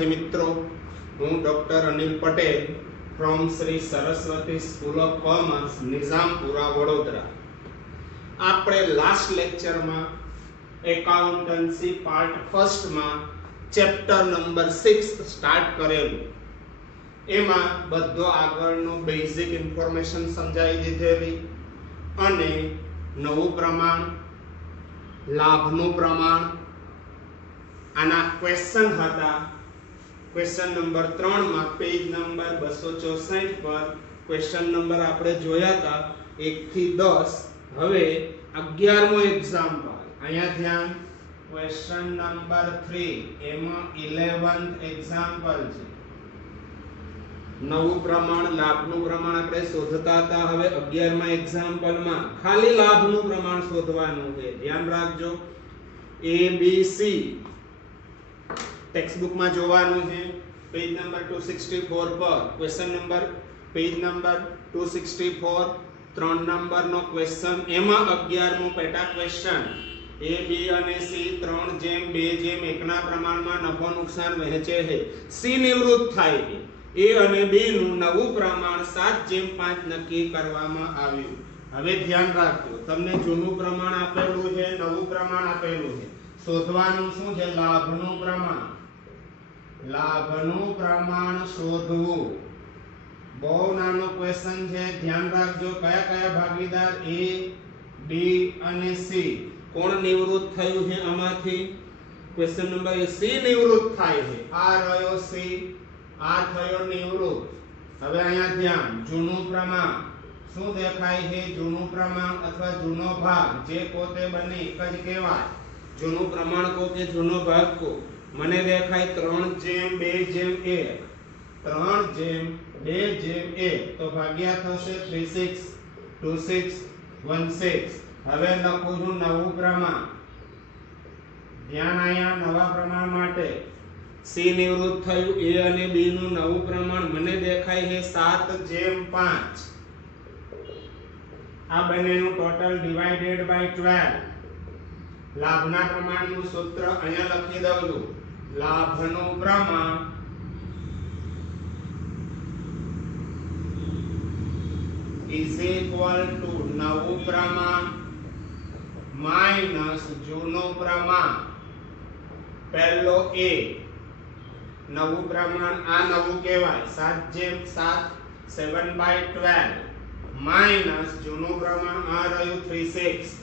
विद्यार्थी मित्रों, हूँ doctor Anil Patel from Shri Saraswati school of commerce Nizampura Vadodara. आपणे लास्ट लेक्चर में एकाउंटन्सी पार्ट फर्स्ट में चैप्टर नंबर 6 स्टार्ट करेलू। एमां बधो आगळनो बेसिक इन्फॉर्मेशन समजाई दीधेली अने नवुं प्रमाण, लाभनुं प्रमाण, आना क्वेश्चन हता। क्वेश्चन नंबर 3 में पेज नंबर 264 पर क्वेश्चन नंबर आपणे जोया था 1 થી 10। हवे 11मो एग्जाम्पल अहींया ध्यान। क्वेश्चन नंबर 3 एमां 11th एग्जाम्पल छे। नवुं प्रमाण, लाभनुं प्रमाण आपणे शोधता हता। हवे 11मा एग्जाम्पल में खाली लाभनुं प्रमाण शोधवानुं छे। ध्यान राखजो। A B C textbook में जोवानुं है। पेज नंबर 264 पर question number page number 264 3 number नो क्वेश्चन एमां 11मो पेटा क्वेश्चन ए बी अने सी 3 जेम 2 जेम 1 ना प्रमाण में नफो नुकसान वहेंचे है। सी निवृत्त थाय है। ए अने बी नु नवुं प्रमाण 7 जेम 5 नक्की करवामां आव्युं। हवे ध्यान राखજો, તમને જૂનું પ્રમાણ આપેલું છે, નવું પ્રમાણ આપેલું છે। શોધવાનું શું છે? લાભનું પ્રમાણ। લાભનું પ્રમાણ શોધવું। બહુ નાનો ક્વેશ્ચન છે, ધ્યાન રાખજો। કયા કયા ભાગીદાર એ બી અને સી કોણ નિવૃત્ત થયું છે આમાંથી? ક્વેશ્ચન નંબર એ સી નિવૃત્ત થાય છે। આ રહ્યો સી, આ થયો નિવૃત્ત। હવે અહીંયા ધ્યાન। જૂનું પ્રમાણ શું દેખાય છે? જૂનું પ્રમાણ અથવા જૂનો ભાગ જે પોતે બને એક જ કહેવાય। જૂનું પ્રમાણ કો કે જૂનો ભાગ को મને દેખાય 3 જેમ 2 જેમ 1 3 જેમ 2 જેમ 1 તો ભાગ્યા થશે 36 26 16। હવે લખું છું નવું પ્રમાણ। ધ્યાન અહીંયા નવા પ્રમાણ માટે સી નિવૃત્ત થયું। એ અને બી નું નવું પ્રમાણ મને દેખાય છે 7 જેમ 5। આ બંનેનું ટોટલ ડિવાઇડેડ બાય 12। લાભના પ્રમાણનું સૂત્ર અહીંયા લખી દઉં છું। લાભનું પ્રમાણ is equal to નવું પ્રમાણ માઈનસ જૂનું પ્રમાણ। પહેલો એ નવું પ્રમાણ, આ નવું કહેવાય 7 જેમ 7 7/12 માઈનસ જૂનું પ્રમાણ આ રહ્યું 36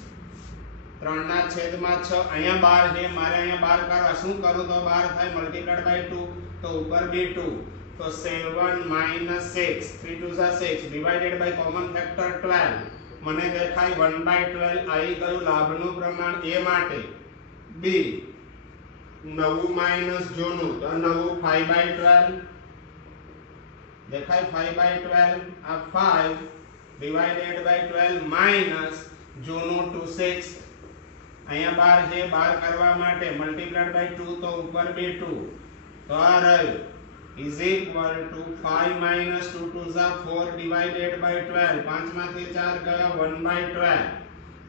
3 ના છેદમાં 6। અહીંયા 12 છે, મારે અહીંયા 12 કરવા શું કરું તો 12 થાય મલ્ટીપ્લાઈડ બાય 2 તો ઉપર બી 2 તો 7 - 6 3 2 6 ડિવાઇડેડ બાય કોમન ફેક્ટર 12 મને દેખાય 1/12 આવી ગયું લાભનું પ્રમાણ એ માટે। બી નવું માઈનસ જૂનું તો નવું 5/12 દેખાય 5/12 આ 5 ડિવાઇડેડ બાય 12 માઈનસ જૂનું 2/6 અહીંયા 12 છે, 12 કરવા માટે મલ્ટીપ્લાઈડ બાય 2 તો ઉપર બી 2 તો આ રહ્યું is equal to 5 minus 2 2 4 divided by 12 5 માંથી 4 ગયા 1/12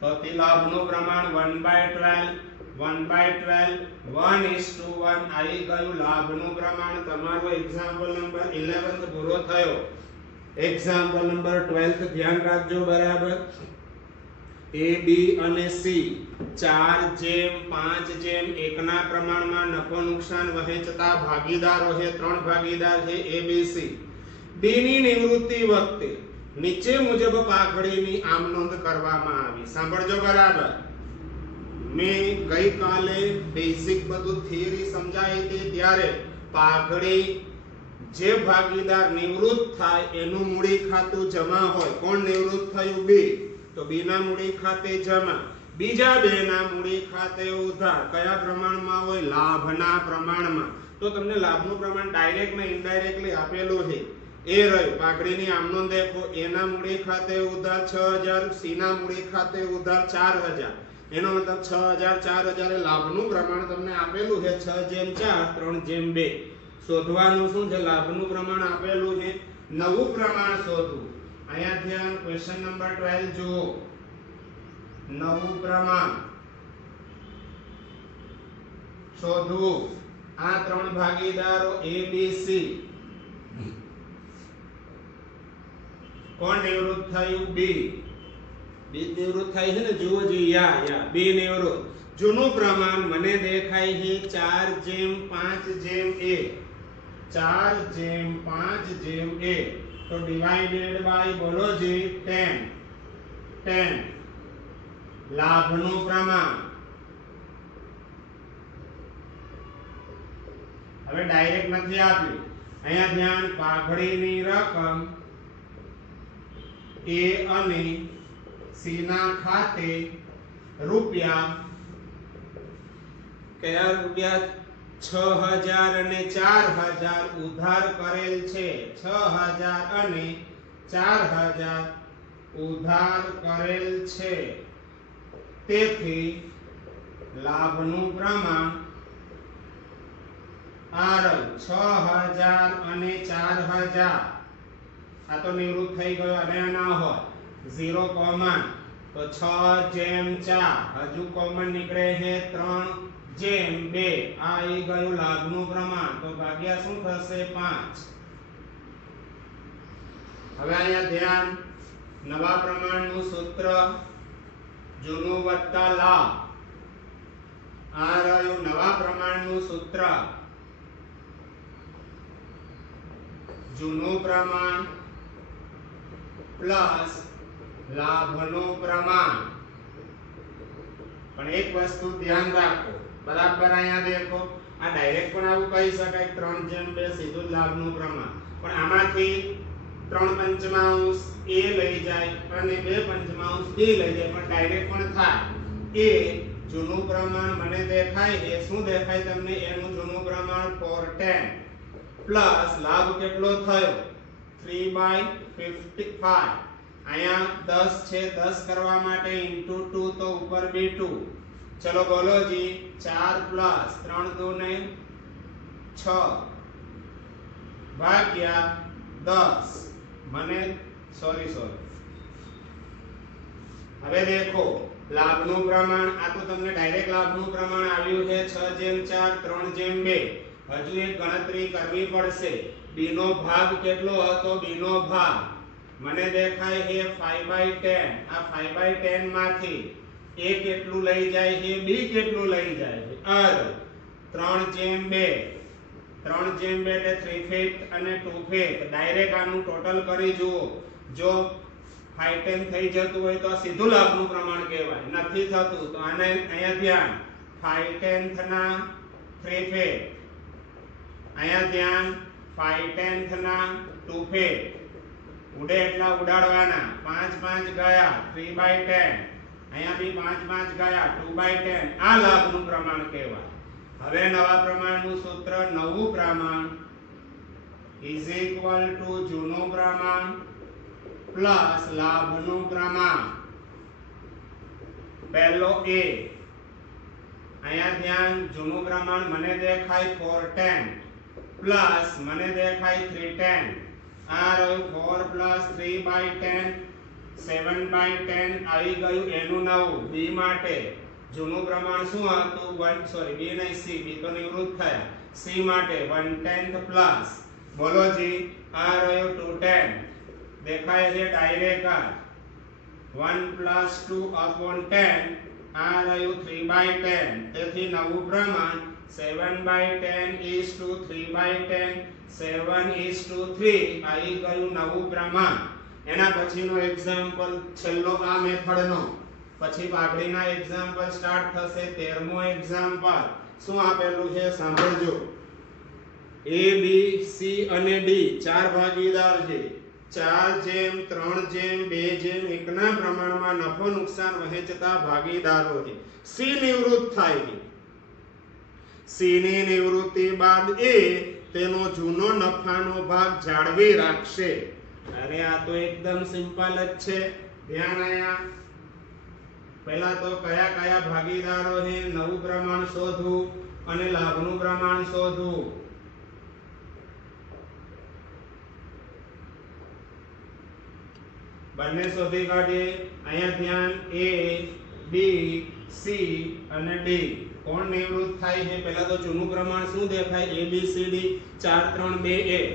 તો તે લાભનું પ્રમાણ 1/12 1/12 1:1 આવી ગયું લાભનું પ્રમાણ। તમારો એક્ઝામ્પલ નંબર 11th પૂરો થયો। એક્ઝામ્પલ નંબર 12th ध्यान રાખજો બરાબર। ए बी અને सी 4 જેમ 5 જેમ 1 ના પ્રમાણમાં નફો નુકસાન વહેંચતા ભાગીદારો છે। 3 ભાગીદાર છે ए बी सी। बी ની નિવૃત્તિ વખતે નીચે મુજબ પાઘડીની આમ નોંધ કરવામાં આવી। સાંભળજો બરાબર। મેં ગઈકાલે બેઝિક બધું થિયરી સમજાવી હતી ત્યારે પાઘડી જે ભાગીદાર નિવૃત્ત થાય એનું મૂડી ખાતું જમા હોય। કોણ નિવૃત્ત થયું? બી तो बी ना मूडी खाते जमा, बीजा बे ना मूडी खाते उधार। कया प्रमाण में होय? लाभना प्रमाण में। तो तमने लाभનું प्रमाण डायरेक्ट ने इनडायरेक्टली આપેલું છે। ए રહ્યું પાઘડીની આમનો देखो। ए ना मूडी खाते उधार 6000, सी ना मूडी खाते उधार 4000 એનો મતલબ 6000 4000 એ લાભનું પ્રમાણ તમને આપેલું છે 6 જેમ 4 3 જેમ 2। શોધવાનું શું છે? લાભનું પ્રમાણ આપેલું છે, નવું પ્રમાણ શોધવું। અહીંયા ધ્યાન। ક્વેશ્ચન નંબર 12 જુઓ। નવું પ્રમાણ શોધવું। આ ત્રણ ભાગીદારો A B C કોણ નિવૃત્ત થયું B નિવૃત્ત થાય છે ને જુઓ જી યા B નિવૃત્ત જૂનું પ્રમાણ મને દેખાય છે 4:5:1 4:5:1 તો ડિવાઇડેડ બાય બોલો જી 10 લાભનું પ્રમાણ હવે ડાયરેક્ટ નથી આપ્યું અહીંયા ધ્યાન પાઘડીની રકમ A અને C ના ખાતે રૂપિયા કયા રૂપિયા 6000 અને 4000 ઉધાર કરેલ છે 6000 અને 4000 ઉધાર કરેલ છે તેથી લાભનું પ્રમાણ R 6000 અને 4000 આ તો નિવૃત્ત થઈ ગયો અને ના હોય 0 કોમન તો 6/4 હજુ કોમન નીકળે છે 3/2 આ આવી ગયું લાભનું પ્રમાણ તો ભાગ્યા શું થશે 5 હવે અહીંયા ધ્યાન નવા પ્રમાણનું સૂત્ર જૂનું વત્તા લાભ આ રહ્યું નવા પ્રમાણનું સૂત્ર જૂનું પ્રમાણ પ્લસ લાભનું પ્રમાણ પણ એક વસ્તુ ધ્યાન રાખો બરાબર અહીંયા દેખો આ ડાયરેક્ટ પણ આવું કહી શકાય 3/2 સીધું લાભનું પ્રમાણ પણ આમાંથી 3/5 A લઈ જાય અને 2/5 B લઈ જાય પણ ડાયરેક્ટ પણ થાય એ જૂનું પ્રમાણ મને દેખાય એ શું દેખાય તમને એનું જૂનું પ્રમાણ 410 પ્લસ લાભ કેટલો થયો 3/55 અહીંયા 10 છે 10 કરવા માટે * 2 તો ઉપર બી 2 ચલો બોલો જી 4 પ્લસ 3 2 ને 6 ભાગ્યા 10 મને સોરી હવે દેખો લાભનું પ્રમાણ આ તો તમને ડાયરેક્ટ લાભનું પ્રમાણ આવ્યું છે 6/4 3/2 હજુ એક ગણતરી કરવી પડશે b નો ભાગ કેટલો હતો b નો ભાગ મને દેખાય છે 5/10 આ 5/10 માંથી a કેટલું લઈ જાય છે b કેટલું લઈ જાય છે અર્ધ 3/2 3/2 એટલે 3/5 અને 2/5 ડાયરેક્ટ આનું ટોટલ કરી જુઓ જો 5/10 થઈ જતું હોય તો સીધું લાભનું પ્રમાણ કહેવાય નથી થતું તો આને અહીંયા ધ્યાન 5/10 ના 3/5 અહીંયા ધ્યાન 5/10 ના 2/5 ઉડે એટલા ઉડાડવાના 5 ગયા 3/10 અહીંયા બી 5 ગયા 2/10 આ લાભનું પ્રમાણ કહેવાય હવે નવા પ્રમાણનું સૂત્ર નવું પ્રમાણ = જૂનું પ્રમાણ પ્લસ લાભનું પ્રમાણ પહેલો A અહીંયા ધ્યાન જૂનું પ્રમાણ મને દેખાય 410 પ્લસ મને દેખાય 310 આ રહ્યું 4 પ્લસ 3/10 7/10 આવી ગયું એનું નવું B માટે જૂનું પ્રમાણ શું હતું B નહીં C B તો નિવૃત્ત થયા C માટે 1/10 પ્લસ બોલો જી આ રહ્યું 210 દેખાય છે ડાયરેક્ટ 1 પ્લસ 2/10 આ રહ્યું 3/10 તેથી નવું પ્રમાણ 7/10 is to 3/10 7:3 આવી ગયું નવું પ્રમાણ એના પછીનો એક્ઝામ્પલ છેલ્લો આ મેથડનો પછી પાઘડીના એક્ઝામ્પલ સ્ટાર્ટ થશે 13મો એક્ઝામ્પલ શું આપેલું છે સાંભળજો A B C અને D ચાર ભાગીદાર છે 4:3:2:1 ના પ્રમાણમાં નફો નુકસાન વહેંચતા ભાગીદારો છે C નિવૃત્ત થાય છે C ની નિવૃત્તિ બાદ A તેનો જૂનો નફાનો ભાગ જાળવી રાખશે અરે આ તો એકદમ સિમ્પલ જ છે ધ્યાન આયા પહેલા તો કયા કયા ભાગીદારો છે નવું પ્રમાણ શોધવું અને લાભનું પ્રમાણ શોધવું બંને શોધી કાઢીએ અહીંયા ધ્યાન A બી સી અને ડી કોણ નિવૃત્ત થાય છે? પહેલા તો જૂનું પ્રમાણ શું દેખાય? એ બી સી ડી 4 3 2 1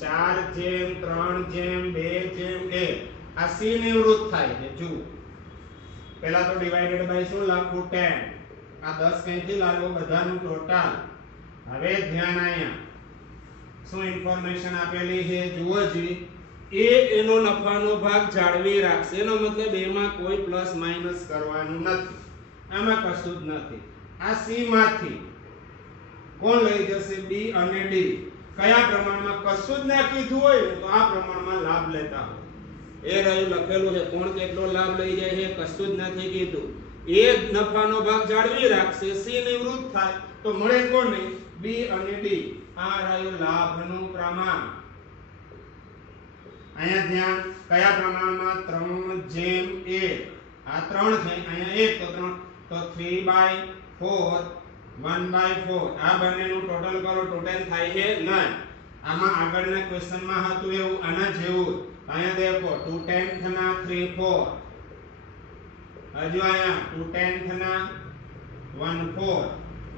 4:3:2:1 આ સી નિવૃત્ત થાય છે. જુઓ પહેલા તો ડિવાઇડેડ બાય શું લખવું? 10. આ 10 ક્યાંથી લાવો? બધાનું ટોટલ. હવે ધ્યાન અહીંયા શું ઇન્ફોર્મેશન આપેલી છે જુઓ જી. એ એનો નફાનો ભાગ જાળવી રાખશે. એનો મતલબ એમાં કોઈ પ્લસ માઈનસ કરવાનું નથી, આમાં કશું જ નથી. આ સી માંથી કોણ લઈ જશે? બી અને ડી. કયા પ્રમાણમાં? કશું જ ના કીધું હોય તો આ પ્રમાણમાં લાભ લેતા હોય. એ રહ્યું લખેલું છે કોણ કેટલો લાભ લઈ જાય છે, કશું જ નથી કીધું. એ નફાનો ભાગ જાળવી રાખશે, સી નિવૃત્ત થાય તો મળે કોને? બી અને ડી. આ રહ્યું લાભનું પ્રમાણ. અહીંયા ધ્યાન કયા પ્રમાણમાં? 3:1. આ 3 છે, અહીંયા 1 તો 3 તો 3/4 1/4. આ બંનેનું ટોટલ કરો, ટોટલ થાય છે 9. આમાં આગળના ક્વેશ્ચનમાં હતું એવું, આના જેવું. અહીંયા દેખો 2/10 ના 3/4. હજુ અહીંયા 2/10 ના 1/4.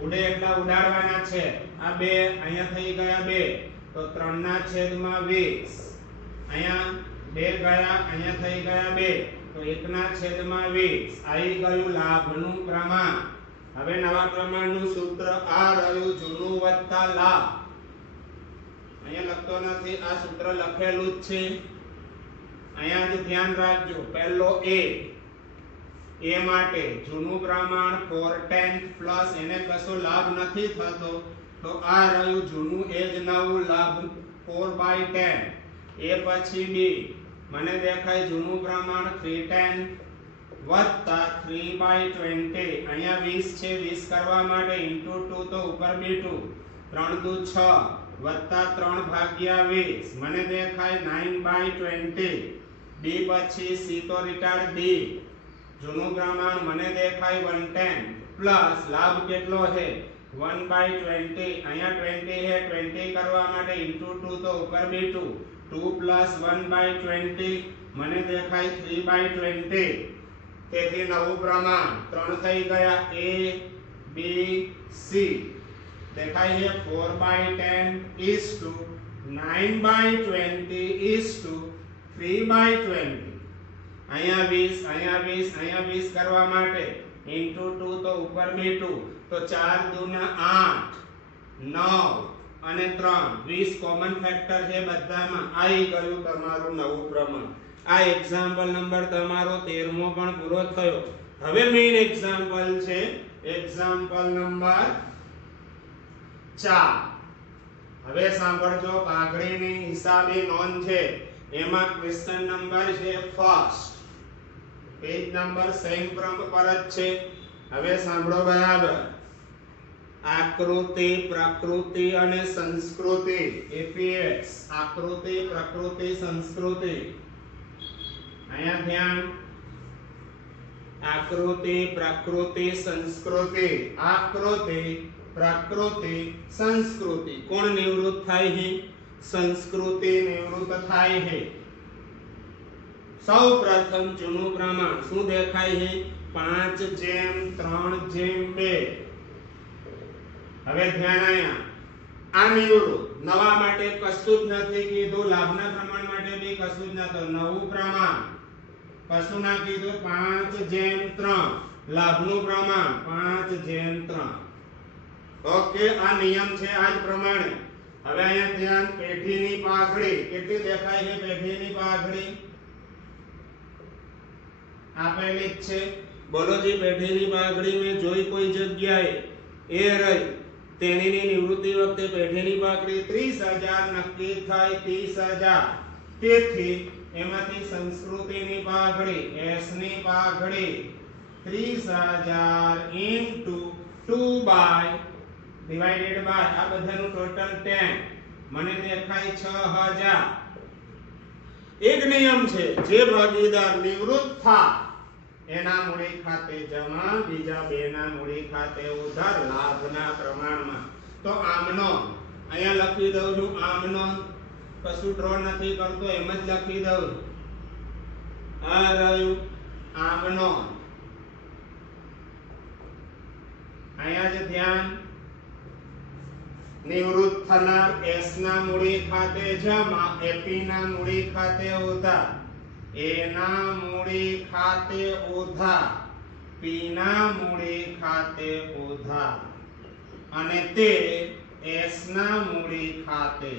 ઉડે એટલા ઉડાડવાના છે. આ 2 અહીંયા થઈ ગયા 2 તો 3/20. અહીંયા 2 ગયા, અહીંયા થઈ ગયા 2 તો 1/20. આવી ગયું લાભનું પ્રમાણ. હવે નવા પ્રમાણનું સૂત્ર આ રહ્યું જૂનું વત્તા લાભ. અહીંયા લખતો નથી, આ સૂત્ર લખેલું જ છે. અહીંયા જ ધ્યાન રાખજો. પહેલો એ માટે જૂનું પ્રમાણ 4/10 પ્લસ એને કશો લાભ નથી થતો તો આ રહ્યું જૂનું એ જ નવું લાભ 4/10. એ પછી બી મને દેખાય જૂનું પ્રમાણ 3/10 વત્તા 3/20. અહીંયા 20 છે, 20 કરવા માટે * 2 તો ઉપર બી 2 3 દુ 6 વત્તા 3/20 મને દેખાય 9/20. બી પછી સી તો રિટાર્ડ ડી જૂનું પ્રમાણ મને દેખાય 110 પ્લસ લાભ કેટલો છે 1/20. અહીંયા 20 છે, 20 કરવા માટે * 2 તો ઉપર બી 2 2 પ્લસ 1/20 મને દેખાય 3/20. તેથી નવું પ્રમાણ 3 થઈ ગયા. એ બી સી દેખાય છે 4/10 9/20 3/20. અહીંયા 20 અહીંયા 20 અહીંયા 20 કરવા માટે * 2 તો ઉપર બી 2 તો 4 દુના 8 9 અને 3 20 કોમન ફેક્ટર છે બધામાં. આવી ગયું તમારું નવું પ્રમાણ. આ એક્ઝામ્પલ નંબર તમારો 13મો પણ પૂરો થયો. હવે મેઈન એક્ઝામ્પલ છે એક્ઝામ્પલ નંબર 4. હવે સાંભળજો, કાગળીની હિસાબી નોંધ છે. એમાં ક્વેશ્ચન નંબર છે ફર્સ્ટ, પેજ નંબર સેમ પર જ છે. હવે સાંભળો બરાબર. આકૃતિ, પ્રકૃતિ અને સંસ્કૃતિ એપીએક્સ. આકૃતિ, પ્રકૃતિ, સંસ્કૃતિ. અહીંયા ધ્યાન. આકૃતિ, પ્રકૃતિ, સંસ્કૃતિ. આકૃતિ, પ્રકૃતિ, સંસ્કૃતિ. કોણ નિવૃત્ત થાય છે? સંસ્કૃતિ નિવૃત્ત થાય છે. સૌ પ્રથમ જૂનું પ્રમાણ શું દેખાય છે? 5:3:2. હવે ધ્યાન અહીંયા. આ નિવૃત્ત નવા માટે કશું જ નથી કીધું, લાભના પ્રમાણ માટે બી કશું જ નથી. નવું પ્રમાણ કશું ના કીધું. 5:3 લાભનું પ્રમાણ 5:3. ઓકે, આ નિયમ છે આ જ પ્રમાણે. હવે અહીંયા ધ્યાન. પેઢીની પાઘડી કેટલી દેખાય છે? પેઢીની પાઘડી આપેલી જ છે. બોલો જી, પેઢીની પાઘડી મેં જોઈ કોઈ જગ્યાએ? એ રહી તેણીની નિવૃત્તિ વખતે પેઢીની પાઘડી 30,000 નક્કી થાય. 30,000. તેથી એમાંથી સંસ્કૃતિની પાઘડી એસ ની પાઘડી 30,000 into 2 divided by આ બધાનું ટોટલ 10 મને દેખાય 6,000. એક નિયમ છે, જે ભાગીદાર નિવૃત્ત થાય એના મૂડી ખાતે જમા, બીજા બેના મૂડી ખાતે ઉધાર લાભના પ્રમાણમાં. તો આમનો અહીંયા લખી દઉં છું. આમનો કશું ડ્રો નથી કરતો, એમ જ લખી દઉં. આ રહ્યું આમનો. અહીંયા જ ધ્યાન નિવૃત્ત થનાર s ના મૂડી ખાતે જમા ap ના મૂડી ખાતે ઉધાર a ના મૂડી ખાતે ઉધાર p ના મૂડી ખાતે ઉધાર અને તે s ના મૂડી ખાતે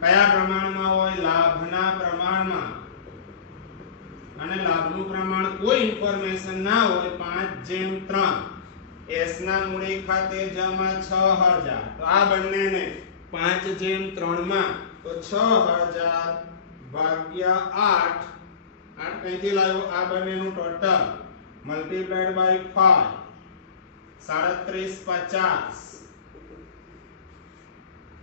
કયા પ્રમાણમાં હોય લાભના પ્રમાણમાં અને લાભનું પ્રમાણ કોઈ ઇન્ફોર્મેશન ના હોય 5:3 s ના મૂડી ખાતે જમા 6000 તો આ બંનેને 5:3 માં તો 6000 ભાગ્યા 8 કઈથી લાવ્યો આ બંનેનું ટોટલ મલ્ટીપ્લાઈડ બાય 5 3750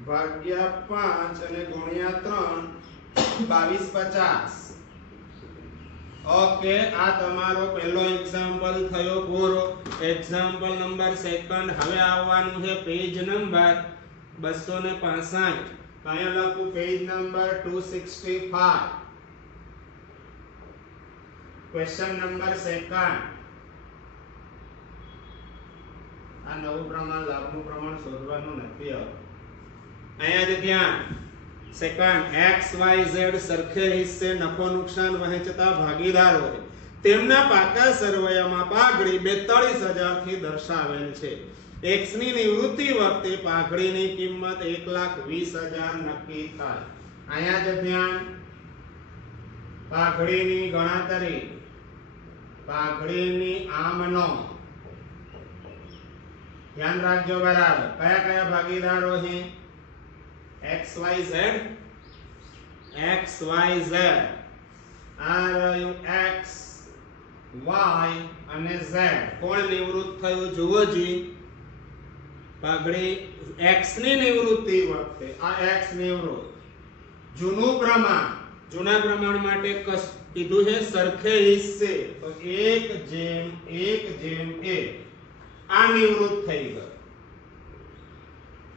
ભાગ્યા 5 અને ગુણ્યા 3 2250 ઓકે આ તમારો પહેલો એક્ઝામ્પલ થયો પૂરો એક્ઝામ્પલ નંબર સેકન્ડ હવે આવવાનું છે પેજ નંબર 265 તો અહીંયા લખું page number 265 question number second આ નવું પ્રમાણ લાભનું પ્રમાણ શોધવાનું નથી અહીંયા જ ધ્યાન સેકન્ડ x y z સરખે હિસ્સે નફો નુકસાન વહેંચતા ભાગીદારો તેમના પાકા સરવૈયામાં પાઘડી 42000 થી દર્શાવેલ છે x ની નિવૃત્તિ વખતે પાઘડીની કિંમત 1,20,000 નક્કી થાય અહીંયા જ ધ્યાન પાઘડીની ગણતરી પાઘડીની આમનો ધ્યાન રાખજો બરાબર કયા કયા ભાગીદારો છે XYZ XYZ આ રહ્યું X Y અને Z કોણ નિવૃત્ત થયું જુઓ જી પાઘડી X ની નિવૃત્તિ વખતે આ X નિવૃત્ત જૂનું પ્રમાણ જૂના પ્રમાણ માટે કીધું છે સરખે હિસ્સે તો 1:1:1 આ નિવૃત્ત થઈ ગયું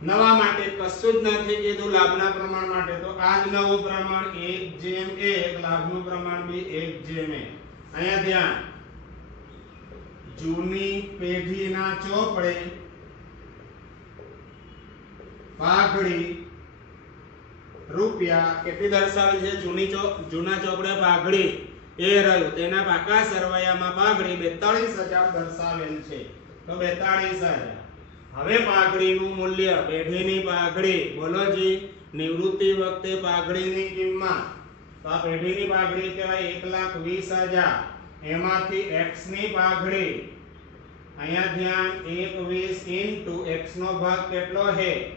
નવા માટે કશું જ નથી કીધું લાભના પ્રમાણ માટે તો આ જ નવું પ્રમાણ 1:1 લાભનું પ્રમાણ બી 1:1 અહીંયા ધ્યાન જૂની પેઢીના ચોપડે પાઘડી રૂપિયા કેટલી દર્શાવેલ છે જૂના ચોપડે પાઘડી એ રહ્યું તેના પાકા સરવૈયામાં પાઘડી 42000 દર્શાવેલ છે તો 42000 હવે પાઘડીનું મૂલ્ય પેઢીની પાઘડી બોલો જી નિવૃત્તિ વખતે પાઘડીની કિંમત તો આ પેઢીની પાઘડી કહેવાય 1,20,000 એમાંથી x ની પાઘડી અહીંયા ધ્યાન 120 ઇન્ટુ x નો ભાગ કેટલો છે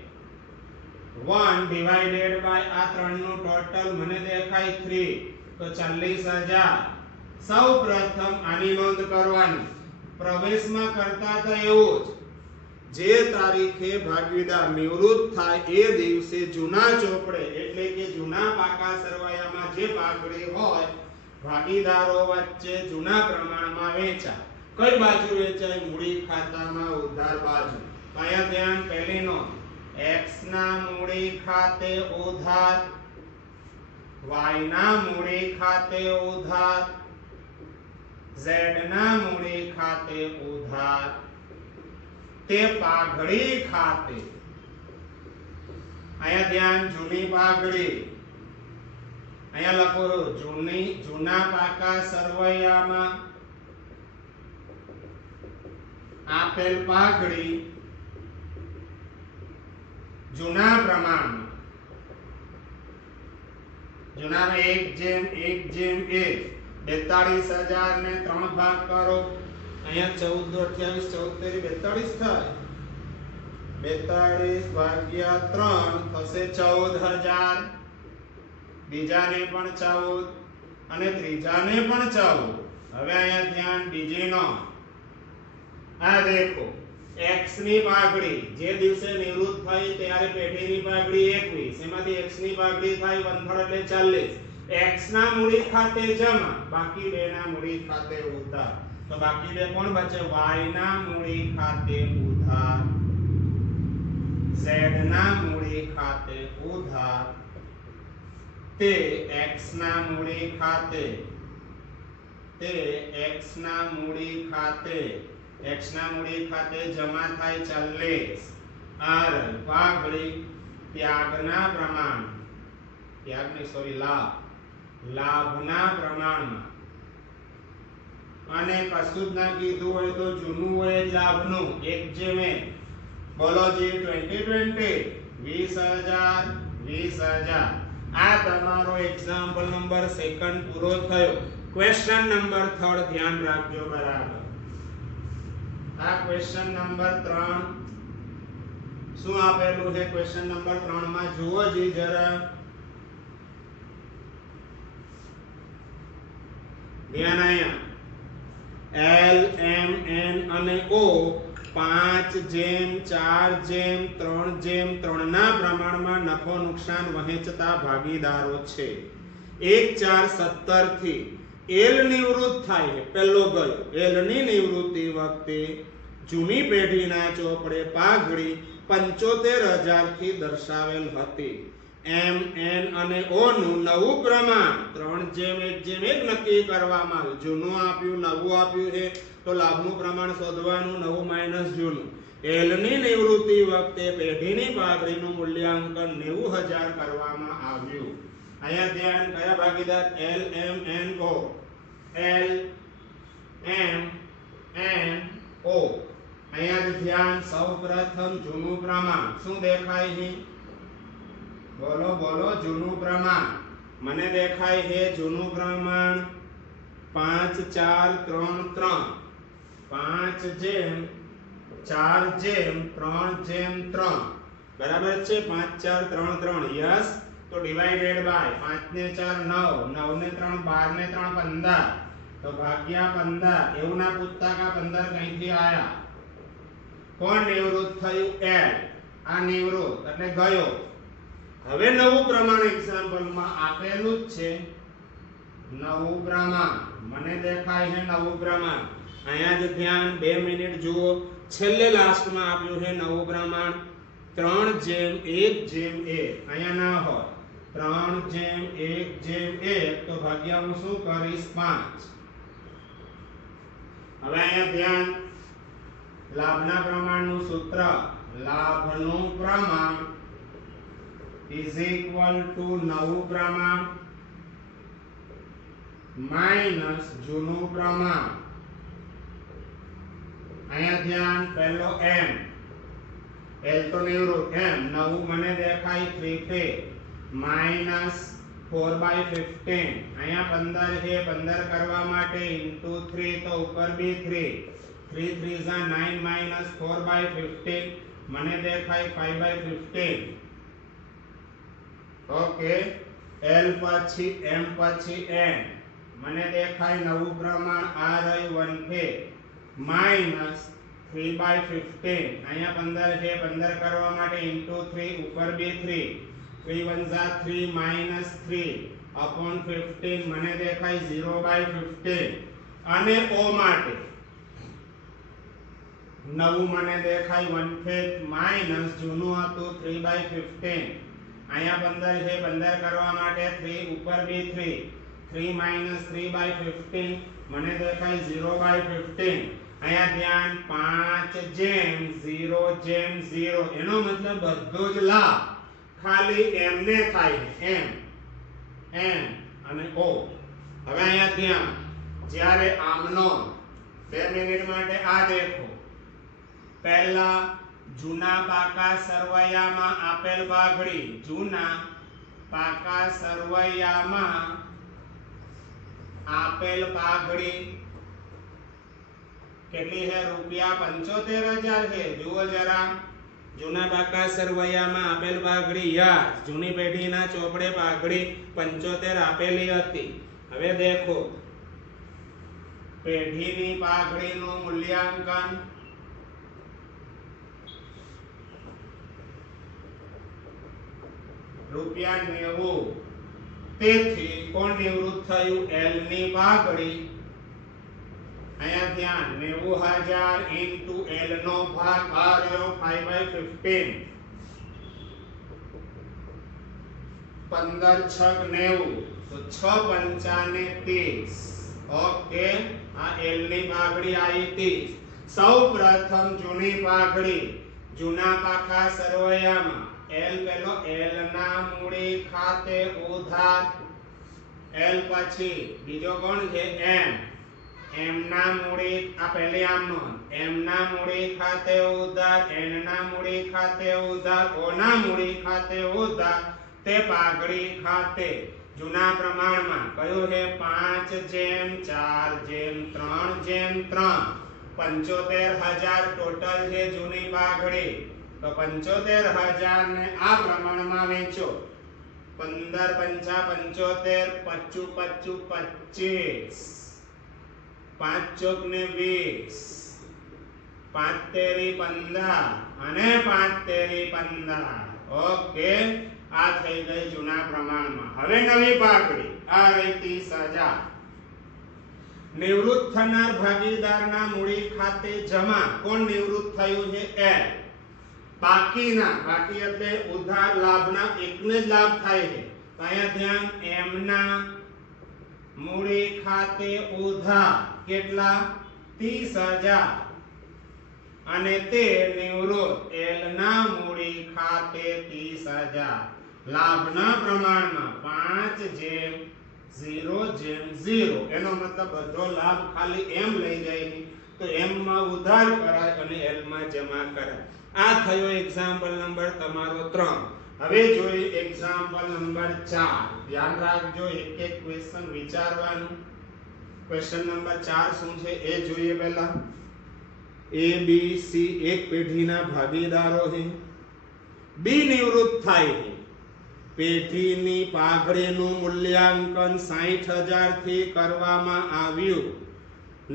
1 ડિવાઇડેડ બાય આ 3 નું ટોટલ મને દેખાય 3 તો 40,000 સૌ પ્રથમ આની નોંધ કરવાની પ્રવેશમાં કરતા તો એવું જ જે તારીખે ભાગીદાર નિવૃત્ત થાય એ દિવસે જૂના ચોપડે એટલે કે જૂના પાકા સરવૈયામાં જે પાઘડી હોય ભાગીદારો વચ્ચે જૂના પ્રમાણમાં વેચાય કઈ બાજુ વેચાય મૂડી ખાતામાં ઉધાર બાજુ અહીંયા ધ્યાન પહેલી નોંધ x ના મૂડી ખાતે ઉધાર y ના મૂડી ખાતે ઉધાર z ના મૂડી ખાતે ઉધાર તે પાઘડી ખાતે અહીંયા ધ્યાન જૂની પાઘડી અહીંયા લખો જૂના પાકા સરવૈયામાં આપેલ પાઘડી જૂના પ્રમાણમાં જૂનામાં 1:1:1 42,000 ને 3 ભાગ કરો અહીંયા 14 28 14 42 થાય 42 ભાગ્યા 3 થશે 14,000 બીજાને પણ 14 અને ત્રીજાને પણ 14 હવે અહીંયા ધ્યાન બીજી નો આ દેખો x ની પાઘડી જે દિવસે નિવૃત્ત થઈ ત્યારે પેઢીની પાઘડી 21 એમાંથી x ની પાઘડી થાય 1/3 એટલે 40 x ના મૂડી ખાતે જમા બાકી બે ના મૂડી ખાતે ઉધાર તો બાકી બે કોણ બચે y ના મૂડી ખાતે ઉધાર z ના મૂડી ખાતે ઉધાર તે x ના મૂડી ખાતે x ના મૂડી ખાતે જમા થાય 40 r પાઘડી ત્યાગના પ્રમાણ ત્યાગ નહીં સોરી લાભના પ્રમાણમાં અને કશું જ ના કીધું હોય તો જૂનું હોય જ લાભનું 1:1 બોલો જી 2020 20000 આ તમારો એક્ઝામ્પલ નંબર 2 પૂરો થયો ક્વેશ્ચન નંબર 3 ધ્યાન રાખજો બરાબર આ ક્વેશ્ચન નંબર 3 શું આપેલું છે ક્વેશ્ચન નંબર 3 માં જુઓ જી જરા ધ્યાન અહીંયા L M N અને O 5:4:3:3 ના પ્રમાણમાં નફો નુકસાન વહેંચતા ભાગીદારો છે 1/4:17 થી L નિવૃત્ત થાય છે પહેલો ગયો L ની નિવૃત્તિ વખતે જૂની પેઢીના ચોપડે પાઘડી 75000 થી દર્શાવેલ હતી M N અને O નું નવું પ્રમાણ 3:1:1 નક્કી કરવામાં આવ્યું જૂનું આપ્યું નવું આપ્યું છે તો લાભનું પ્રમાણ શોધવાનું નવું માઈનસ જૂનું L ની નિવૃત્તિ વખતે પેઢીની પાઘડીનું મૂલ્યાંકન 90000 કરવામાં આવ્યું અહીંયા ધ્યાન કયા ભાગીદાર L M N O L M N O અહીંયા ધ્યાન સૌપ્રથમ જૂનું પ્રમાણ શું દેખાય છે બોલો જૂનું પ્રમાણ મને દેખાય છે જૂનું પ્રમાણ 5:4:3:3 5:4:3:3 બરાબર છે 5:4:3:3 યસ તો ડિવાઇડેડ બાય 5 ને 4 9 9 ને 3 12 ને 3 15 તો ભાગ્યા 15 એવું ના પૂછતા કે 15 કઈથી આયા કોણ નિવૃત્ત થયું L આ નિવૃત્ત એટલે ગયો હવે નવું પ્રમાણ એક્ઝામ્પલ માં આપેલું જ છે નવું પ્રમાણ મને દેખાય છે નવું પ્રમાણ અહીંયા જ ધ્યાન 2 મિનિટ જુઓ છેલ્લે લાસ્ટ માં આપ્યું છે નવું પ્રમાણ 3:1:1 અહીંયા ના હોય 3:1:1 તો ભાગ્યા હું શું કરીશ 5 હવે અહીંયા ધ્યાન લાભના પ્રમાણનું સૂત્ર લાભનું પ્રમાણ is equal to નવું પ્રમાણ માઈનસ જૂનું પ્રમાણ અહીંયા ધ્યાન પહેલો m l તો નિવૃત્ત m નવું મને દેખાય 3 માઈનસ 4/15 અહીંયા 15 છે 15 કરવા માટે into 3 તો ઉપર બી 3 3 3 is 9 minus 4/15 મને દેખાય 5/15 ઓકે L પછી M પછી N મને દેખાય નવું પ્રમાણ આ રહ્યું 1 માઈનસ 3/15 અહીંયા 15 છે 15 કરવા માટે into 3 ઉપર બી 3 3 1 3 minus 3 upon 15 મને દેખાય 0/15 અને O માટે નવું મને દેખાય 1/5 માઈનસ જૂનું હતું 3/15 અહીંયા 15 છે 15 કરવા માટે 3 ઉપર બી 3 3 minus 3/15 મને દેખાય 0/15 અહીંયા ધ્યાન 5:0:0 એનો મતલબ બધો જ લાભ ખાલી m ને થાય છે m n અને o હવે અહીંયા ધ્યાન જ્યારે આમનો 2 મિનિટ માટે આ દેખો પહેલા જૂના પાકા સરવૈયામાં આપેલ પાઘડી જૂના પાકા સરવૈયામાં આપેલ પાઘડી કેટલી છે રૂપિયા 75000 છે જુઓ જરા જૂના પાકા સરવૈયામાં આપેલ પાઘડી યાર જૂની પેઢીના ચોપડે પાઘડી 75 આપેલી હતી હવે દેખો પેઢીની પાઘડીનું મૂલ્યાંકન ₹90 તેથી કોણ નિવૃત્ત થયું L ની પાઘડી અહીંયા ધ્યાન 90000 into L નો ભાગ આ રહ્યો 5/15 15 6 90 તો 6 5 30 ઓકે આ L ની પાઘડી આવી 30 સૌ પ્રથમ જૂની પાઘડી જૂના પાકા સરવૈયામાં એલ પેલો એલ ના મૂડી ખાતે ઉધાર એલ પછી બીજો કોણ છે એમ એમ ના મૂડી આ પહેલી આમનો એમ ના મૂડી ખાતે ઉધાર એન ના મૂડી ખાતે ઉધાર ઓ ના મૂડી ખાતે ઉધાર તે પાઘડી ખાતે જૂના પ્રમાણમાં કયું છે 5:4:3:3 75,000 ટોટલ છે જૂની પાઘડી તો 75,000 ને આ પ્રમાણમાં વેચો 15 × 5 = 75 25 5 ચોક ને 20 5 તેરી 15 અને 5 તેરી 15 ઓકે આ થઈ ગઈ જૂના પ્રમાણમાં હવે નવી પાઘડી આ રહી 30,000 નિવૃત્ત થનાર ભાગીદારના મૂડી ખાતે જમા કોણ નિવૃત્ત થયું છે એલ બાકી એટલે ઉધાર લાભના એકને જ લાભ થાય છે તો અહીંયા ધ્યાન એમ ના મૂડી ખાતે ઉધાર કેટલા 30,000 અને તે નિવૃત્ત એલ ના મૂડી ખાતે 30,000 લાભના પ્રમાણમાં 5:0:0 એનો મતલબ બધો લાભ ખાલી એમ લઈ જાય નહીં તો એમ માં ઉધાર કરાય અને એલ માં જમા કરાય આ થયો એક્ઝામ્પલ નંબર તમારો 3 હવે જોઈએ એક્ઝામ્પલ નંબર 4 ધ્યાન રાખજો એક એક ક્વેશ્ચન વિચારવાનું ક્વેશ્ચન નંબર 4 શું છે એ જોઈએ પહેલા એ બી સી એક પેઢીના ભાગીદારો છે બી નિવૃત્ત થાય છે પેઢીની પાઘડીનું મૂલ્યાંકન 60,000 થી કરવામાં આવ્યું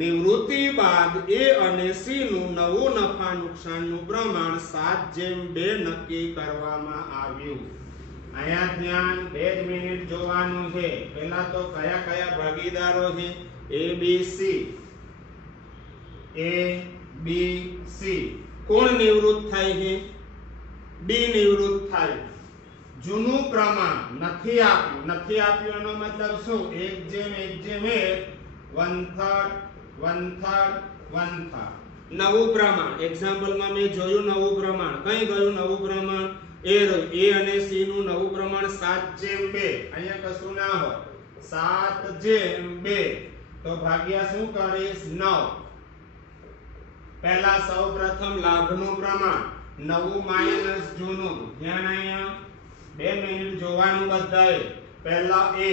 નિવૃત્તિ બાદ એ અને સી નું નવું નફા નુકસાનનું પ્રમાણ 7:2 નક્કી કરવામાં આવ્યું અહીંયા ધ્યાન 2 મિનિટ જોવાનું છે પહેલા તો કયા કયા ભાગીદારો છે એ બી સી કોણ નિવૃત્ત થાય છે બી નિવૃત્ત થાય જૂનું પ્રમાણ નથી આપ્યું એનો મતલબ શું 1:1:1 1/3 નવું પ્રમાણ એક્ઝામ્પલમાં મેં જોયું નવું પ્રમાણ કઈ ગયું નવું પ્રમાણ એ અને સી નું નવું પ્રમાણ 7:2 અહીંયા કશું ના હોય 7:2 તો ભાગ્યા શું કરીશ 9 પહેલા સૌ પ્રથમ લાભનું પ્રમાણ નવું માઈનસ જૂનું ધ્યાન અહીંયા 2 મિનિટ જોવાનું બધાએ પહેલા એ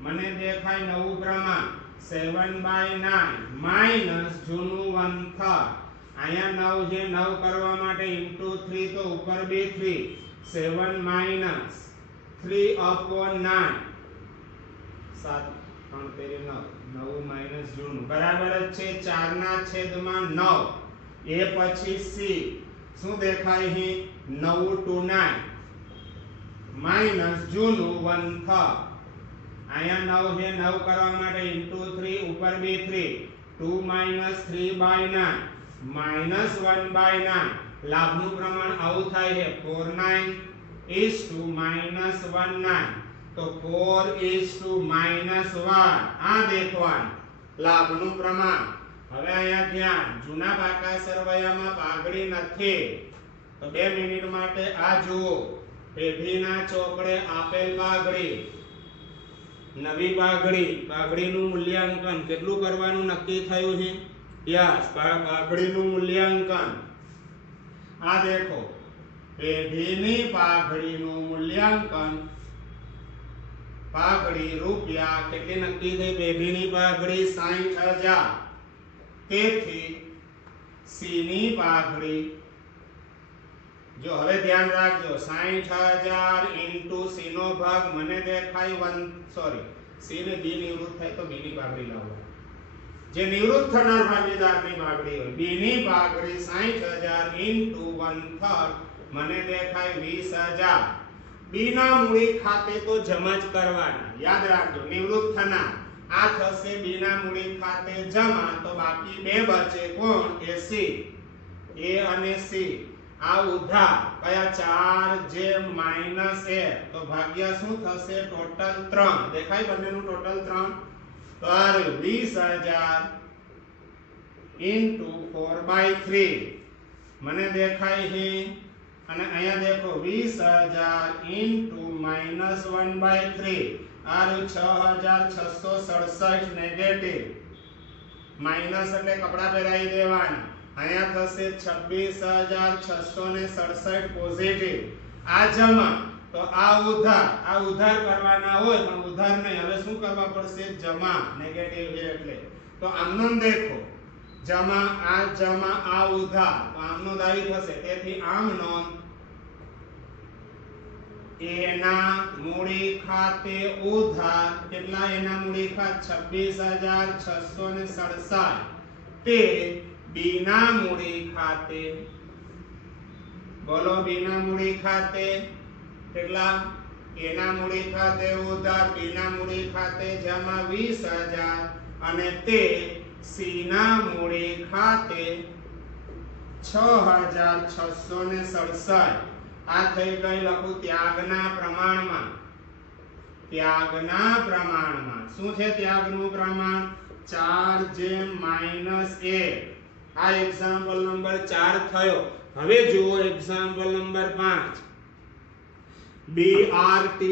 મને દેખાય નવું પ્રમાણ 7/9 માઈનસ જૂનું 1/3 અહીંયા 9 છે 9 કરવા માટે * 3 તો ઉપર બે 3 7 માઈનસ 3/9 7 3 તેરી 9 9 માઈનસ જૂનું બરાબર જ છે 4/9 એ પછી સી શું દેખાય છે 9/9 માઈનસ જૂનું 1/3 અહીંયા 9 છે 9 કરવા માટે * 3 ઉપર બે 3 2 - 3/9 -1/9 લાભનું પ્રમાણ આવું થાય છે 4/9 -1/9 તો 4:-1 આ દેખવાનું લાભનું પ્રમાણ હવે અહીંયા ધ્યાન જૂના પાકા સરવૈયામાં પાઘડી નથી તો 2 મિનિટ માટે આ જુઓ પેઢીના ચોપડે આપેલ પાઘડી નવી પાઘડીનું મૂલ્યાંકન કેટલું કરવાનું નક્કી થયું છે યસ પાઘડીનું મૂલ્યાંકન આ દેખો પેઢીની પાઘડીનું મૂલ્યાંકન પાઘડી રૂપિયા કેટલી નક્કી થઈ પેઢીની પાઘડી 60,000 તેથી સી ની પાઘડી જો હવે ધ્યાન રાખજો 60,000 * સી નો ભાગ મને દેખાય સી ને બી નિવૃત્ત થાય તો બી ની પાઘડી લાવવા જે નિવૃત્ત થનાર ભાગીદારની પાઘડી હોય બી ની પાઘડી 60,000 * 1/3 મને દેખાય 20,000 બી ના મૂડી ખાતે તો જમા જ કરવાના યાદ રાખજો નિવૃત્ત થનાર આ થશે બી ના મૂડી ખાતે જમા તો બાકી બે બચે કોણ એ સી એ અને સી આ ઉધાર કયા 4 જે -1 તો ભાગ્યા શું થશે ટોટલ 3 દેખાય બંનેનું ટોટલ 3 તો આ 20,000 into 4/3 મને દેખાય છે અને અહીંયા देखो 20,000 into -1/3 આ રહ્યું 6,667 નેગેટિવ માઈનસ એટલે કપડા પહેરાવી દેવાના અહીંયા થશે 26,667 પોઝિટિવ આ જમા તો આ ઉધાર કરવાના હોય પણ ઉધાર નહીં હવે શું કરવા પડશે જમા નેગેટિવ છે એટલે તો આમનો દેખો જમા આ ઉધાર તો આમનો દાવી થશે તેથી આમનો એના મૂડી ખાતે ઉધાર કેટલા એના મૂડી ખાતે 26,667 તે બીના મૂડી ખાતે બોલો બીના મૂડી ખાતે કેટલા એના મૂડી ખાતે ઉધાર બીના મૂડી ખાતે જમા 20,000 અને તે સીના મૂડી ખાતે 6,667 આ થઈ ગઈ લખું ત્યાગના પ્રમાણમાં શું છે ત્યાગનું પ્રમાણ 4/-1 આ એક્ઝામ્પલ નંબર 4 થયો હવે જુઓ એક્ઝામ્પલ નંબર 5 BRT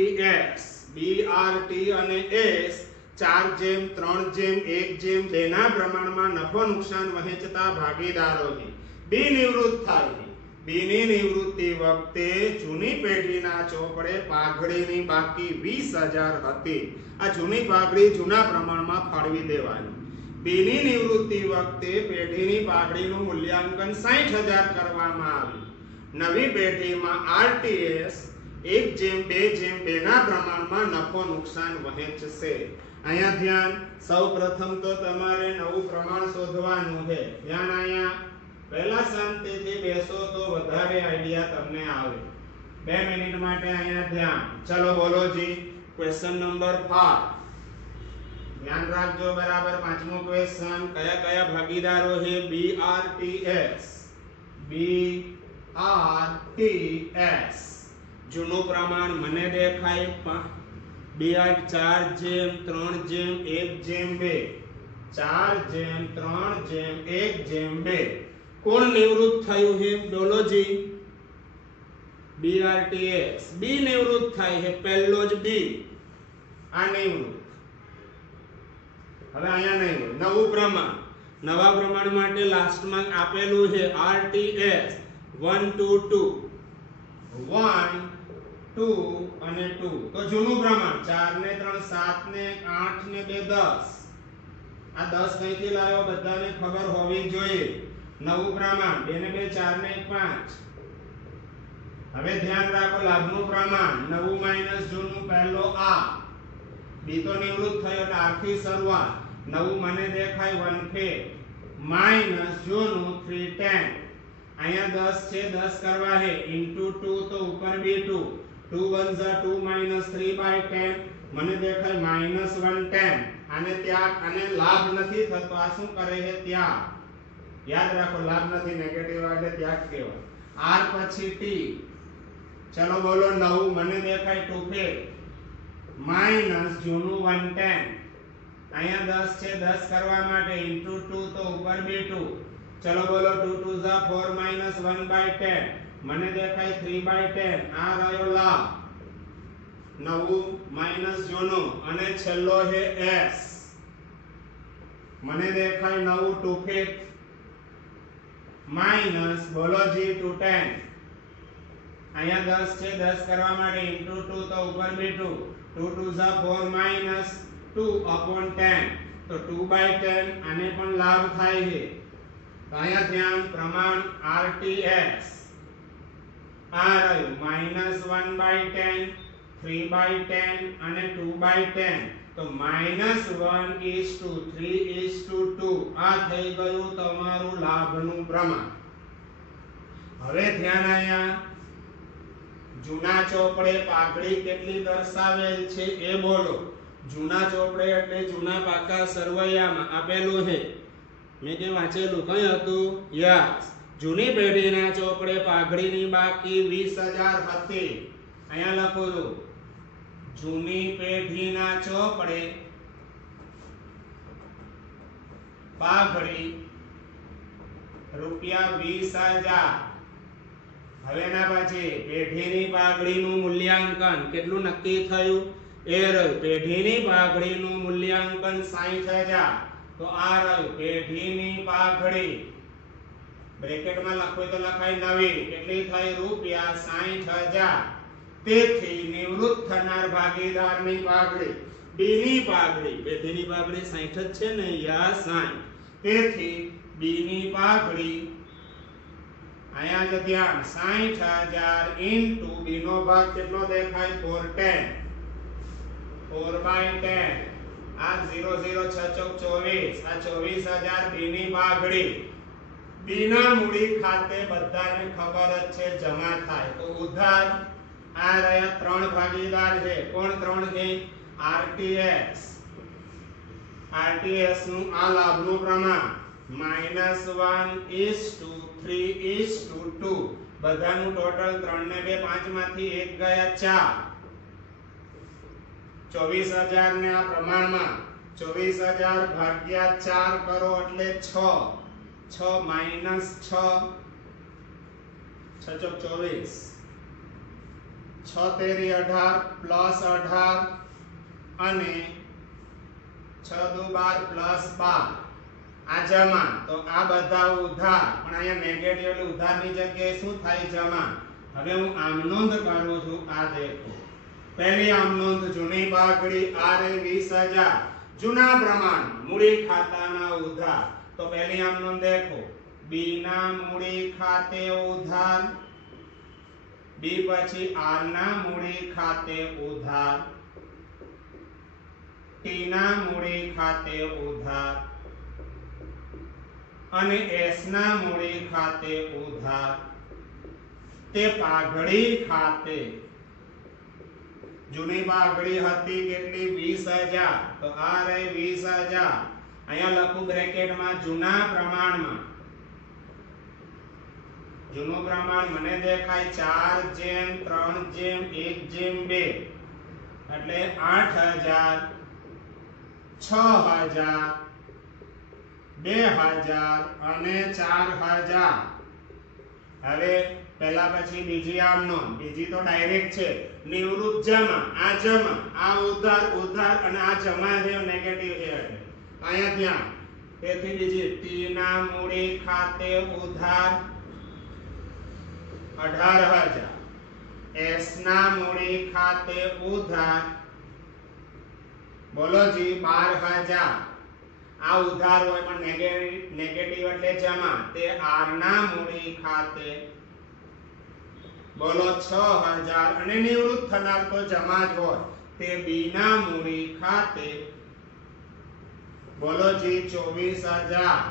અને S 4/3/1/2 ના પ્રમાણમાં નફો નુકસાન વહેંચતા ભાગીદારો છે બી નિવૃત્ત થાય છે બીની નિવૃત્તિ વખતે જૂની પેઢીના ચોપડે પાઘડીની બાકી 20,000 હતી આ જૂની પાઘડી જૂના પ્રમાણમાં ફાળવી દેવાની બીની નિવૃત્તિ વખતે પેઢીની પાઘડીનું મૂલ્યાંકન 60,000 કરવામાં આવ્યું નવી પેઢીમાં RTS 1/2/2 ના પ્રમાણમાં નફો નુકસાન વહેંચશે અહીંયા ધ્યાન સૌપ્રથમ તો તમારે નવું પ્રમાણ શોધવાનું છે ધ્યાન અહીંયા પહેલા શાંતિથી બેસો તો વધારે આઈડિયા તમને આવે 2 મિનિટ માટે અહીંયા ધ્યાન ચલો બોલો જી ક્વેશ્ચન નંબર 5 ધ્યાન રાખજો બરાબર પાંચમો ક્વેશ્ચન કયા ભાગીદારો છે BRTS જૂનું પ્રમાણ મને દેખાય BR 4/3/1/2 4/3/1/2 કોણ નિવૃત્ત થયું છે બોલો જી BRTS બી નિવૃત્ત થાય છે પહેલો જ બી આ નિવૃત્ત હવે અહીંયા નહીં નવું પ્રમાણ નવા પ્રમાણ માટે લાસ્ટમાં આપેલું છે RTS 1 2 2 1 2 અને 2 તો જૂનું પ્રમાણ 4 ને 3 7 ને 8 ને 2 10 આ 10 કઈથી લાવ્યો બધાને ખબર હોવી જોઈએ નવું પ્રમાણ 2 ને 2 4 ને 1 5 હવે ધ્યાન રાખો લાભનું પ્રમાણ નવું માઈનસ જૂનું પહેલો આ બી તો નિવૃત્ત થયો એટલે r થી શરૂઆત નવું મને દેખાય 1 છે માઈનસ જૂનું 3 10 અહીંયા 10 છે 10 કરવા છે ઇન્ટુ 2 તો ઉપર બી 2 2 1 2 3/10 મને દેખાય -110 આને ત્યાગ અને લાભ નથી થતો આ શું કરે છે ત્યાગ યાદ રાખો લાભ નથી નેગેટિવ એટલે ત્યાગ કહેવાય r પછી t ચલો બોલો નવું મને દેખાય 2 છે માઈનસ જૂનું 110 અહીંયા 10 છે 10 કરવા માટે ઇન્ટુ 2 તો ઉપર બી 2 ચલો બોલો 2 2 4 -1/10 મને દેખાય 3/10 આ રહ્યો લાભ નવું માઈનસ જૂનું અને છેલ્લો છે s મને દેખાય નવું 2 છે માઈનસ બોલો જી 210 અહીંયા 10 છે 10 કરવા માટે ઇન્ટુ 2 તો ઉપર બી 2 2 2 4 2/10 તો 2/10 આને પણ લાભ થાય છે તો અહીંયા ધ્યાન પ્રમાણ RTS આ રહ્યું -1/10 3/10 અને 2/10 તો -1:3:2 આ થઈ ગયું તમારું લાભનું પ્રમાણ હવે ધ્યાન અહીંયા જૂના ચોપડે પાઘડી કેટલી દર્શાવેલ છે એ બોલો જૂના ચોપડે એટલે જૂના પાકા સરવૈયામાં આપેલું છે મેં જે વાંચેલું કઈ હતું યસ જૂની પેઢીના ચોપડે પાઘડીની બાકી 20,000 હતી અહીંયા લખું છું જૂની પેઢીના ચોપડે પાઘડી ₹20,000. હવે એના પછી પેઢીની પાઘડીનું મૂલ્યાંકન કેટલું નક્કી થયું? એ રહ્યું પેઢીની પાઘડીનું મૂલ્યાંકન 60,000. તો આ રહ્યું પેઢીની પાઘડી, બ્રેકેટમાં લખવું તો લખાય નવી, કેટલી થઈ? ₹60,000. તેથી નિવૃત્ત થનાર ભાગીદારની પાઘડી, બીની પાઘડી, પેઢીની પાઘડી 60 જ છે ને યા 60. તેથી બીની પાઘડી અહીંયા જ ધ્યાન 60,000 ઇન્ટુ બીનો ભાગ કેટલો દેખાય? 410, 4/10. આ 0 0 6 24, આ 24,000 બીની પાઘડી. બીના મૂડી ખાતે બધાને ખબર જ છે જમા થાય. તો ઉધાર આ રહ્યા 3 ભાગીદાર છે. કોણ 3 છે? આરટીએસ. આરટીએસ નું આ લાભનું પ્રમાણ -1:3:2. બધાનું ટોટલ 3 ને 2 5 માંથી 1 ગયા 4. 24,000 ને આ પ્રમાણમાં 24,000 ભાગ્યા 4 કરો એટલે 6. 6 -6 6 ચોક 24, 6 તેરી 18 પ્લસ 18 અને 6 દુ 12 પ્લસ 12. આ જમા. તો આ બધા ઉધાર, પણ અહીંયા નેગેટિવ એટલે ઉધારની જગ્યાએ શું થાય? જમા. હવે હું આમ નોંધ કરું છું. આ દેખો પહેલી આમ નોંધ જૂની પાઘડી આરે 20,000 જૂના પ્રમાણ મૂડી ખાતાના ઉધાર. તો પહેલી આમ નોંધ દેખો બી ના મૂડી ખાતે ઉધાર, બી પછી આર ના મૂડી ખાતે ઉધાર, ટી ના મૂડી ખાતે ઉધાર અને એસ ના મૂડી ખાતે ઉધાર. તે પાઘડી ખાતે જૂની પાઘડી હતી કેટલી? 20,000. તો આ રહી 20,000. અહીંયા લખું બ્રેકેટમાં જૂના પ્રમાણમાં. જૂનું પ્રમાણ મને દેખાય 4:3:1:2 એટલે 8,000, 6,000, 2,000 અને 4,000. હવે પહેલા પછી બીજી આમ નોંધ. બીજી તો ડાયરેક્ટ છે નિવૃત્ત જમા. આ જમા, આ ઉધાર, ઉધાર અને આ જમા છે નેગેટિવ છે એટલે અહીંયા ધ્યાન. તેથી બીજી ટી ના મૂડી ખાતે ઉધાર 18,000, એસ ના મૂડી ખાતે ઉધાર બોલો જી 12,000. આ ઉધાર હોય પણ નેગેટિવ એટલે જમા. તે આર ના મૂડી ખાતે બોલો 6,000 અને નિવૃત્ત થનાર તો જમા જ હોય. તે બી ના મૂડી ખાતે બોલો જી 24,000.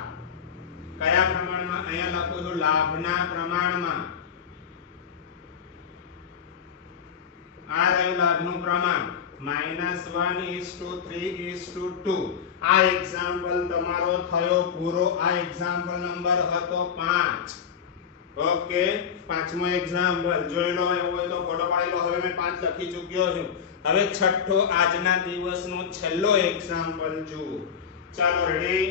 કયા પ્રમાણમાં? અહીંયા લખું છું લાભના પ્રમાણમાં. આ રહ્યું લાભનું પ્રમાણ -1:3:2. આ એક્ઝામ્પલ તમારો થયો પૂરો. આ એક્ઝામ્પલ નંબર હતો 5. ઓકે, પાંચમો એક્ઝામ્પલ જોઈ લો. એવું હોય તો ફોટો પાડી લો. હવે મેં 5 લખી ચૂક્યો છું. હવે છઠ્ઠો આજના દિવસનો છેલ્લો એક્ઝામ્પલ જુઓ. ચાલો રેડી?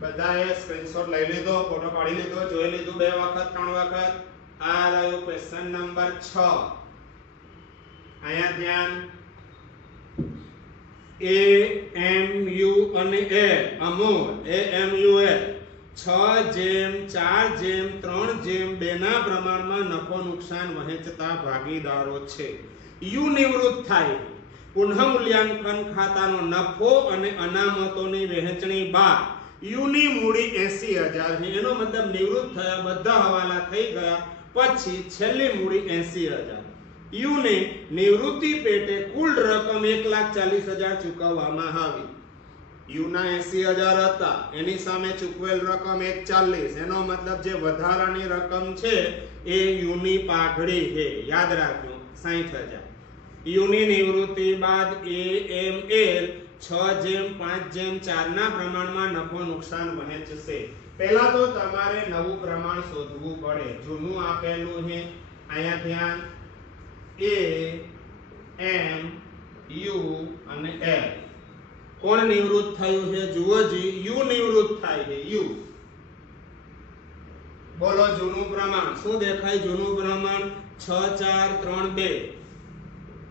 બધાએ સ્ક્રીનશોટ લઈ લીધો, ફોટો પાડી લીધો, જોઈ લીધું 2 વખત 3 વખત. આ રહ્યું ક્વેશ્ચન નંબર 6. અહીંયા ધ્યાન. A M U અને L અમૂલ AMUL 6:4:3:2 ના પ્રમાણમાં નફો નુકસાન વહેંચતા ભાગીદારો છે. યુ નિવૃત્ત થાય. પુનઃ મૂલ્યાંકન ખાતાનો નફો અને અનામતોની વહેંચણી બાદ યુ ની મૂડી 80,000 છે. એનો મતલબ નિવૃત્ત થયા, બધા હવાલા થઈ ગયા પછી છેલ્લી મૂડી 80,000. યુ ને નિવૃત્તિ પેટે કુલ રકમ 1,40,000 ચૂકવવામાં આવી. યુ ના 80,000 હતા, એની સામે ચૂકવેલ રકમ 1,40. એનો મતલબ જે વધારાની રકમ છે એ યુ ની પાઘડી છે. યાદ રાખજો 60,000. યુ ની નિવૃત્તિ બાદ AML 6:5:4 ના પ્રમાણમાં નફો નુકસાન વહેંચશે. પહેલા તો તમારે નવું પ્રમાણ શોધવું પડે. જૂનું આપેલું છે અહીંયા ધ્યાન A M U અને L. કોણ નિવૃત્ત થયું છે? જુઓ જી, યુ નિવૃત્ત થાય છે. યુ બોલો જૂનું પ્રમાણ શું દેખાય? જૂનું પ્રમાણ 6 4 3 2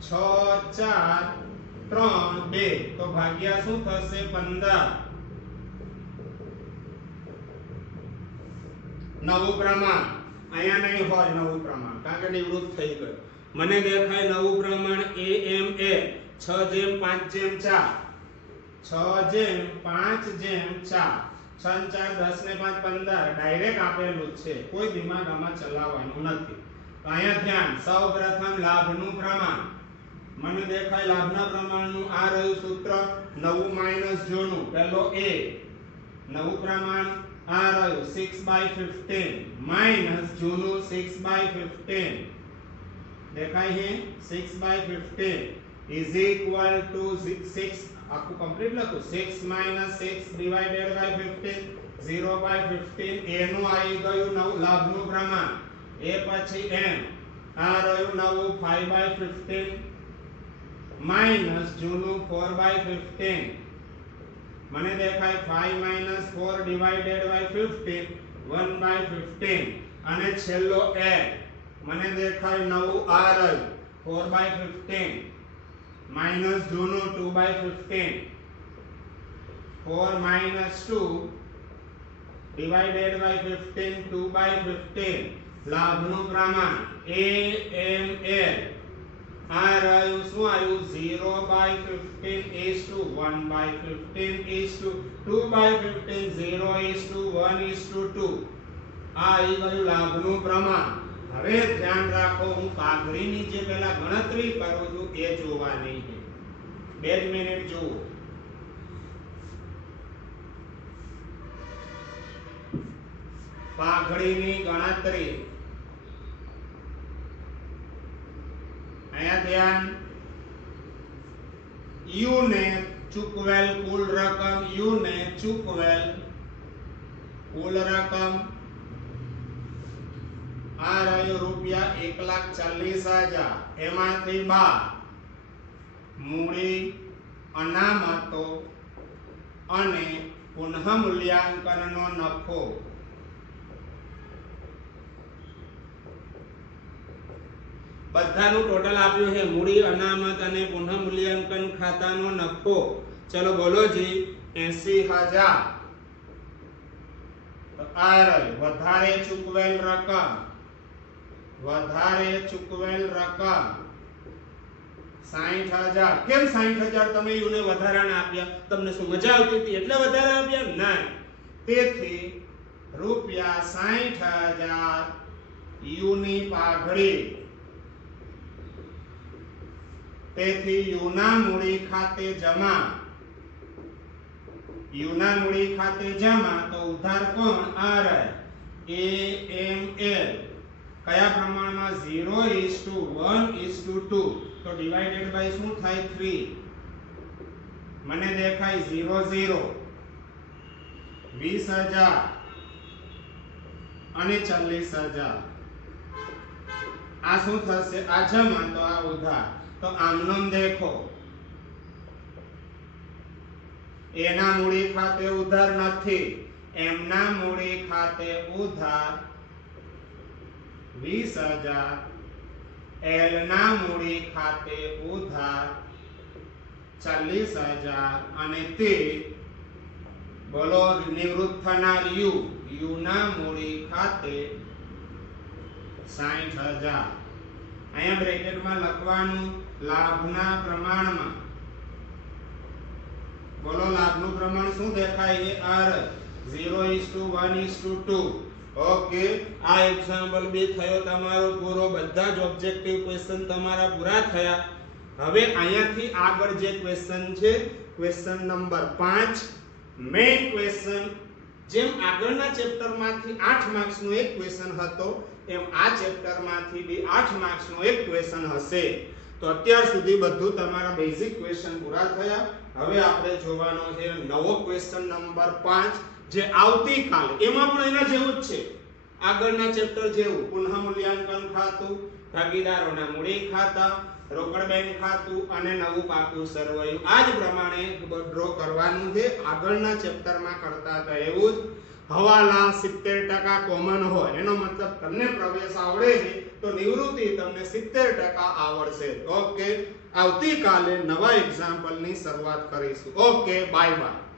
6 4 3 2 તો ભાગ્યા શું થશે? 15. નવું પ્રમાણ અહીંયા નહીં હોય, નવું પ્રમાણ કારણ કે નિવૃત્ત થઈ ગયું. મને દેખાય નવું પ્રમાણ AMA 6/5/4 6/5/4 6 4 10 ને 5 15 ડાયરેક્ટ આપેલું છે, કોઈ દિમાગ આમાં ચલાવવાનું નથી. તો અહીંયા ધ્યાન, સૌપ્રથમ લાભનું પ્રમાણ મને દેખાય લાભના પ્રમાણનું આ રહ્યું સૂત્ર, નવું માઈનસ જૂનું. પહેલો A નવું પ્રમાણ આ રહ્યું 6/15 માઈનસ જૂનું 6/15 દેખાય છે 6/15 is equal to 6 આખું કમ્પ્લીટ લખું 6 minus 6 divided by 15 0/15 a નું આવી ગયું નવું લાભનું પ્રમાણ. a પછી m આ રહ્યું નવું 5/15 માઈનસ જૂનું 4/15 મને દેખાય 5 minus 4 divided by 15 1/15 અને છેલ્લો a મને દેખાય નવું આ રહ્યું 4/15 માઈનસ જૂનું 2/15 4 minus 2 divided by 15 2/15 લાભનું પ્રમાણ AML આ રહ્યું શું આવ્યું 0/15 is to 1/15 is to 2/15 0 is to 1 is to 2 આ આવી ગયું લાભનું પ્રમાણ. હવે ધ્યાન રાખો, હું કાગળીની જે પહેલા ગણતરી કરું છું એ જોવાની છે. 2 મિનિટ જુઓ. કાગળીની ગણતરી અહીંયા ધ્યાન, યુ ને ચૂકવેલ કુલ રકમ, યુ ને ચૂકવેલ કુલ રકમ આ રહ્યું રૂપિયા 1,40,000 એમાંથી 12 મૂડી અનામતો અને પુનઃ મૂલ્યાંકનનો નફો બધાનું ટોટલ આપ્યું છે. મૂડી અનામત અને પુનઃ મૂલ્યાંકન ખાતાનો નફો ચલો બોલો જી 80,000. તો આ રહ્યું વધારે ચૂકવેલ રકમ, વધારે ચૂકવેલ રકમ 60,000. કેમ 60,000 તમે યુને વધારાના આપ્યા? તમને શું મજા આવતી હતી એટલે વધારે આપ્યા? ના, તેથી રૂપિયા 60,000 યુની પાઘડી, તેથી યુના મૂડી ખાતે જમા, યુના મૂડી ખાતે જમા. તો ઉધાર કોણ? આ રહે AML કયા પ્રમાણમાં? 0:1:2 તો ડિવાઇડેડ બાય શું થાય? 3. મને દેખાય 0 0 20,000 અને 40,000 આ શું થશે? આ જમા તો આ ઉધાર. તો આમનોમ દેખો, એના મૂડી ખાતે ઉધાર નથી, એમના મૂડી ખાતે ઉધાર 20,000, એલ ના મૂડી ખાતે ઉધાર 40,000 અને તે બોલો નિવૃત્ત થનાર યુ ના મૂડી ખાતે 60,000. અહીંયા બ્રેકેટમાં લખવાનું લાભના પ્રમાણમાં. બોલો લાભનું પ્રમાણ શું દેખાય છે? R 0:1:2. ઓકે, આ એક્ઝામ્પલ બી થયો તમારો પૂરો. બધા જ ઓબ્જેક્ટિવ ક્વેશ્ચન તમારા પૂરા થયા. હવે અહીંયાથી આગળ જે ક્વેશ્ચન છે, ક્વેશ્ચન નંબર 5 મેઇન ક્વેશ્ચન. જેમ આગળના ચેપ્ટરમાંથી 8 માર્ક્સનો એક ક્વેશ્ચન હતો, એમ આ ચેપ્ટરમાંથી બી 8 માર્ક્સનો એક ક્વેશ્ચન હશે. તો અત્યાર સુધી બધું તમારા બેઝિક ક્વેશ્ચન પૂરા થયા. હવે આપણે જોવાનો છે નવો ક્વેશ્ચન નંબર 5, જે આવતીકાલે એમાં પણ એના જેવું જ છે, આગળના ચેપ્ટર જેવું. પુનઃ મૂલ્યાંકન ખાતું, ભાગીદારોના મૂડી ખાતા, રોકડ બેંક ખાતું અને નવું પાકું સરવૈયું. આ જ પ્રમાણે ડ્રો કરવાનું છે. આગળના ચેપ્ટરમાં કરતા હતા એવું જ. હવાલા 70% કોમન હોય એનો મતલબ તમને પ્રવેશ આવડે છે તો નિવૃત્તિ તમને 70% આવડશે. ઓકે, આવતીકાલે નવા એક્ઝામ્પલની શરૂઆત કરીશું. Okay, bye bye.